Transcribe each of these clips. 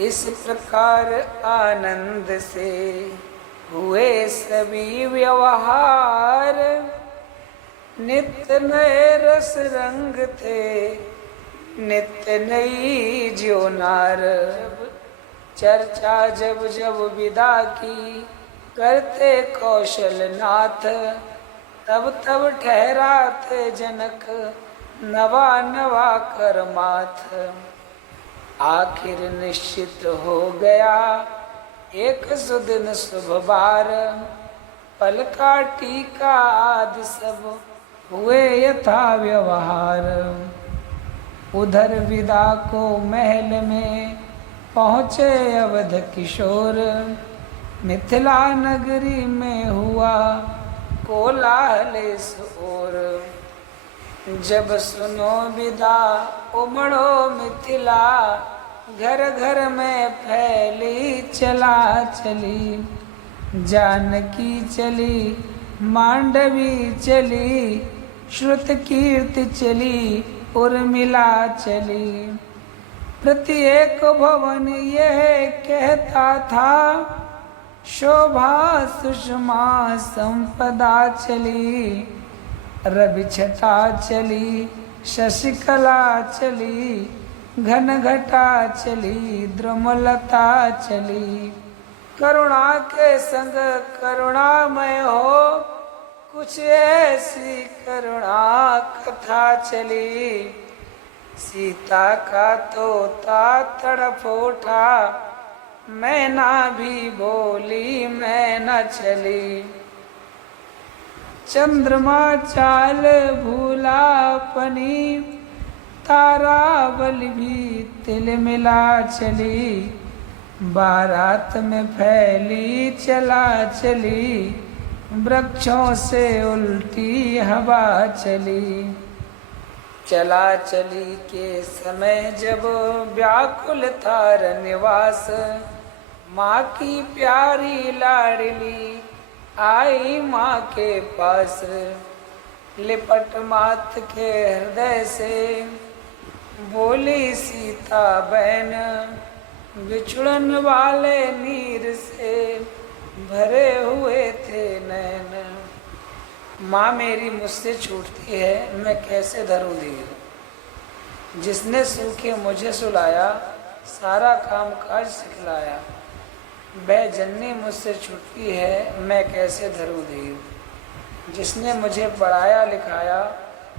इस प्रकार आनंद से हुए सभी व्यवहार, नित्य नए रस रंग थे, नित्य नई ज्यो नार। चर्चा जब जब विदा की करते कौशल नाथ, तब तब ठहराते जनक नवा नवा कर माथ। आखिर निश्चित हो गया एक सुदिन शुभ बार, पल का टीका आदि सब हुए यथा व्यवहार। उधर विदा को महल में पहुँचे अवध किशोर, मिथिला नगरी में हुआ कोलाहल इस ओर। जब सुनो विदा उमड़ो मिथिला, घर घर में फैली चला चली। जानकी चली, मांडवी चली, श्रुत कीर्ति चली, उर्मिला चली। प्रत्येक भवन यह कहता था, शोभा सुषमा संपदा चली। रवि छटा चली, शशिकला चली, घन घटा चली, द्रुमलता चली। करुणा के संग करुणामय हो, कुछ ऐसी करुणा कथा चली। सीता का तोता तड़प उठा, मैना भी बोली मैना चली। चंद्रमा चाल भूला अपनी, तारावली भी तिल मिला चली। बारात में फैली चला चली, वृक्षों से उल्टी हवा चली। चला चली के समय जब व्याकुल था निवास, माँ की प्यारी लाडली आई माँ के पास। लिपट मात के हृदय से बोली सीता बहन, बिछुड़न वाले नीर से भरे हुए थे नैन। माँ मेरी मुझसे छूटती है, मैं कैसे धरूं धीर। जिसने सूखे मुझे सुलाया, सारा काम काज सिखलाया। वह जननी मुझसे छूटती है, मैं कैसे धरूं धीर। जिसने मुझे पढ़ाया लिखाया,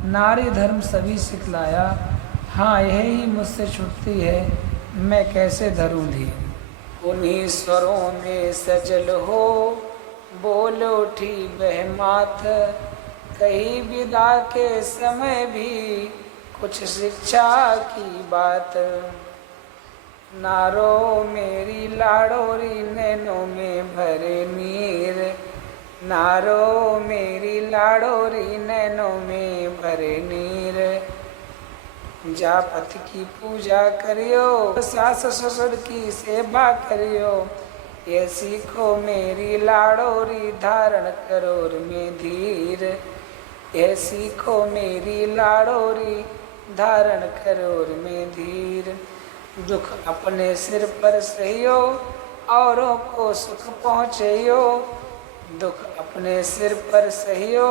नारी धर्म सभी सिखलाया। हाँ यही मुझसे छूटती है, मैं कैसे धरूं धीर। उन्हीं स्वरों में सजल हो बोल उठी वह मात, कही विदा के समय भी कुछ शिक्षा की बात। नारो मेरी लाडोरी नैनों में भरे नीर, नारो मेरी लाडोरी नैनों में भरे नीर। जा पति की पूजा करियो, सास ससुर की सेवा करियो। ये सीखो मेरी लाडोरी धारण करोर में धीर। ये सीखो मेरी लाडोरी धारण करोर में धीर। दुख अपने सिर पर सहियो, औरों को सुख पहुँचइयो। दुख अपने सिर पर सहियो,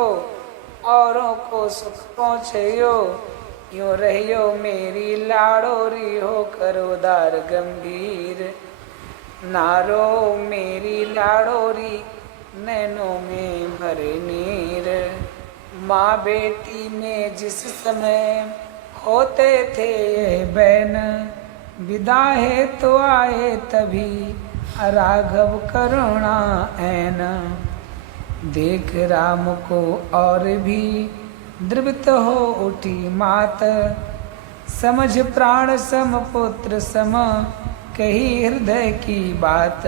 औरों को सुख पहुँचइयो। यूँ रहियो मेरी लाडोरी हो कर उदार गंभीर। नारो मेरी लाडोरी नैनों में भरे नीर। माँ बेटी में जिस समय होते थे ये बैन, विदा है तो आए तभी राघव करुणा ऐन। देख राम को और भी द्रवित हो उठी मात, समझ प्राण सम पुत्र सम कही हृदय की बात।